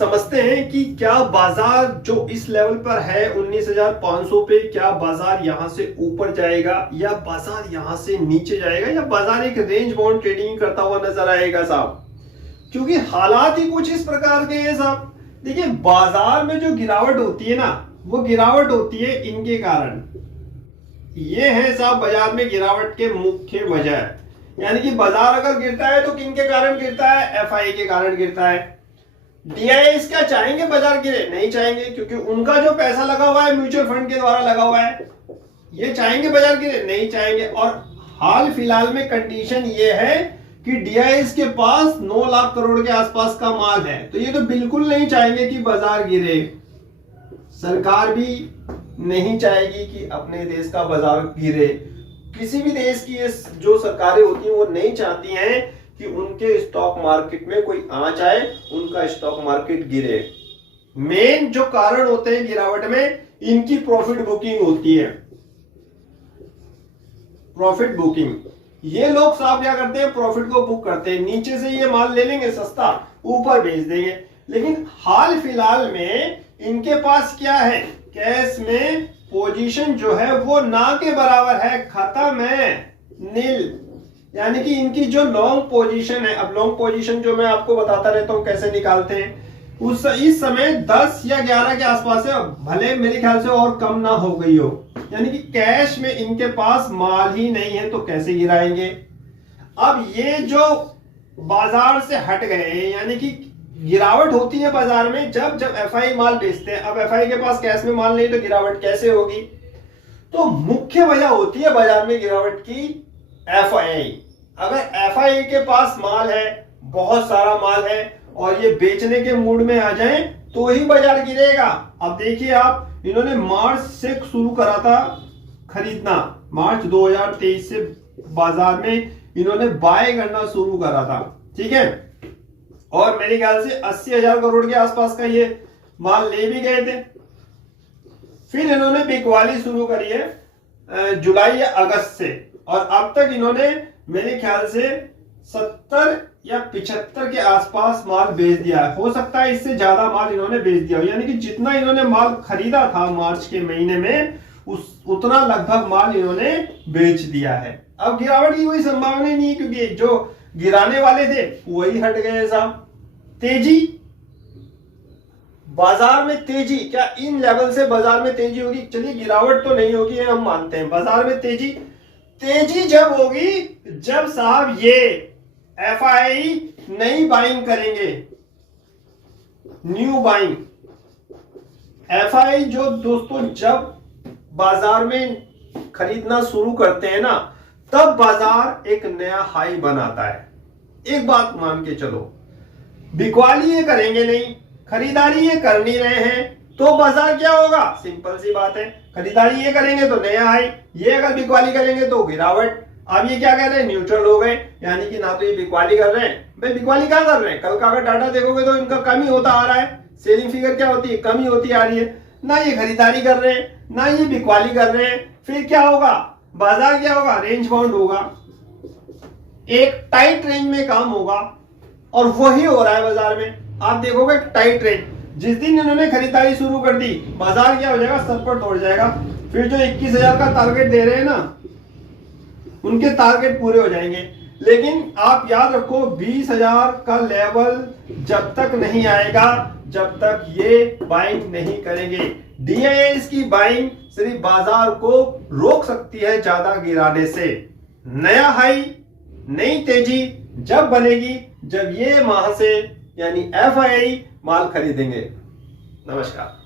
समझते हैं कि क्या बाजार जो इस लेवल पर है 19,500 पे, क्या बाजार यहां से ऊपर जाएगा या बाजार यहां से नीचे जाएगा या बाजार एक रेंज बाउंड ट्रेडिंग करता हुआ नजर आएगा साहब। क्योंकि हालात ही कुछ इस प्रकार के हैं साहब। देखिए बाजार में जो गिरावट होती है ना, वो गिरावट होती है इनके कारण। ये है साहब बाजार में गिरावट के मुख्य वजह। यानी कि बाजार अगर गिरता है तो किन के कारण गिरता है? एफआई के कारण गिरता है। डीआईएस क्या चाहेंगे बाजार गिरे? नहीं चाहेंगे, क्योंकि उनका जो पैसा लगा हुआ है म्यूचुअल फंड के द्वारा लगा हुआ है। ये चाहेंगे बाजार गिरे? नहीं चाहेंगे। और हाल फिलहाल में कंडीशन ये है कि डीआईएस के पास 9 लाख करोड़ के आसपास का माल है, तो ये तो बिल्कुल नहीं चाहेंगे कि बाजार गिरे। सरकार भी नहीं चाहेगी कि अपने देश का बाजार गिरे। किसी भी देश की जो सरकारें होती हैं वो नहीं चाहती हैं कि उनके स्टॉक मार्केट में कोई आंच आए, उनका स्टॉक मार्केट गिरे। मेन जो कारण होते हैं गिरावट में, इनकी प्रॉफिट बुकिंग होती है। प्रॉफिट बुकिंग, ये लोग साहब क्या करते हैं? प्रॉफिट को बुक करते हैं। नीचे से ये माल ले लेंगे सस्ता, ऊपर बेच देंगे। लेकिन हाल फिलहाल में इनके पास क्या है? कैश में पोजीशन जो है वो ना के बराबर है, खत्म है, नील। यानी कि इनकी जो लॉन्ग पोजीशन है, अब लॉन्ग पोजीशन जो मैं आपको बताता रहता हूं कैसे निकालते हैं, इस समय 10 या 11 के आसपास है, भले मेरे ख्याल से और कम ना हो गई हो। यानी कि कैश में इनके पास माल ही नहीं है, तो कैसे गिराएंगे? अब ये जो बाजार से हट गए हैं, यानी कि गिरावट होती है बाजार में जब एफआई माल बेचते हैं। अब एफआई के पास कैश में माल नहीं तो गिरावट कैसे होगी? तो मुख्य वजह होती है बाजार में गिरावट की एफआई। अगर एफआई के पास माल है, बहुत सारा माल है, और ये बेचने के मूड में आ जाएं तो ही बाजार गिरेगा। अब देखिए आप, इन्होंने मार्च से शुरू करा था खरीदना, मार्च 2023 से बाजार में इन्होंने बाय करना शुरू करा था, ठीक है। और मेरे ख्याल से 80,000 करोड़ के आसपास का ये माल ले भी गए थे। फिर इन्होंने बिकवाली शुरू करी है जुलाई या अगस्त से, और अब तक इन्होंने मेरे ख्याल से 70 या 75 के आसपास माल बेच दिया है। हो सकता है इससे ज्यादा माल इन्होंने बेच दिया हो। यानी कि जितना इन्होंने माल खरीदा था मार्च के महीने में, उतना लगभग माल इन्होंने बेच दिया है। अब गिरावट की कोई संभावना ही नहीं है, क्योंकि जो गिराने वाले थे वही हट गए साहब। तेजी, बाजार में तेजी, क्या इन लेवल से बाजार में तेजी होगी? चलिए गिरावट तो नहीं होगी, हम मानते हैं। बाजार में तेजी जब होगी जब साहब ये एफआई नई बाइंग करेंगे, न्यू बाइंग। एफआई जो दोस्तों जब बाजार में खरीदना शुरू करते हैं ना, तब बाजार एक नया हाई बनाता है। एक बात मान के चलो, बिकवाली ये करेंगे नहीं, खरीदारी ये कर नहीं रहे हैं, तो बाजार क्या होगा? सिंपल सी बात है, खरीदारी ये करेंगे तो नया हाई, ये अगर बिकवाली करेंगे तो गिरावट। अब ये क्या कह रहे हैं? न्यूट्रल हो गए। यानी कि ना तो ये बिकवाली कर रहे हैं, भाई बिकवाली क्या कर रहे हैं? कल का अगर डाटा देखोगे तो इनका कमी होता आ रहा है, सेलिंग फिगर क्या होती है? कमी होती आ रही है। ना ये खरीदारी कर रहे हैं, ना ये बिकवाली कर रहे हैं। फिर क्या होगा? बाजार क्या होगा? रेंज बाउंड होगा, एक टाइट रेंज में काम होगा, और वही हो रहा है बाजार में। आप देखोगे टाइट रेंज, जिस दिन इन्होंने खरीदारी शुरू कर दी, बाजार क्या हो जाएगा? सर पर तोड़ जाएगा। फिर जो 21,000 का टारगेट दे रहे हैं ना, उनके टारगेट पूरे हो जाएंगे। लेकिन आप याद रखो, 20,000 का लेवल जब तक नहीं आएगा, जब तक ये बाइंग नहीं करेंगे। डीआईएस की बाइंग सिर्फ बाजार को रोक सकती है ज्यादा गिराने से। नया हाई, नई तेजी जब बनेगी जब ये वहां से यानी एफआई माल खरीदेंगे। नमस्कार।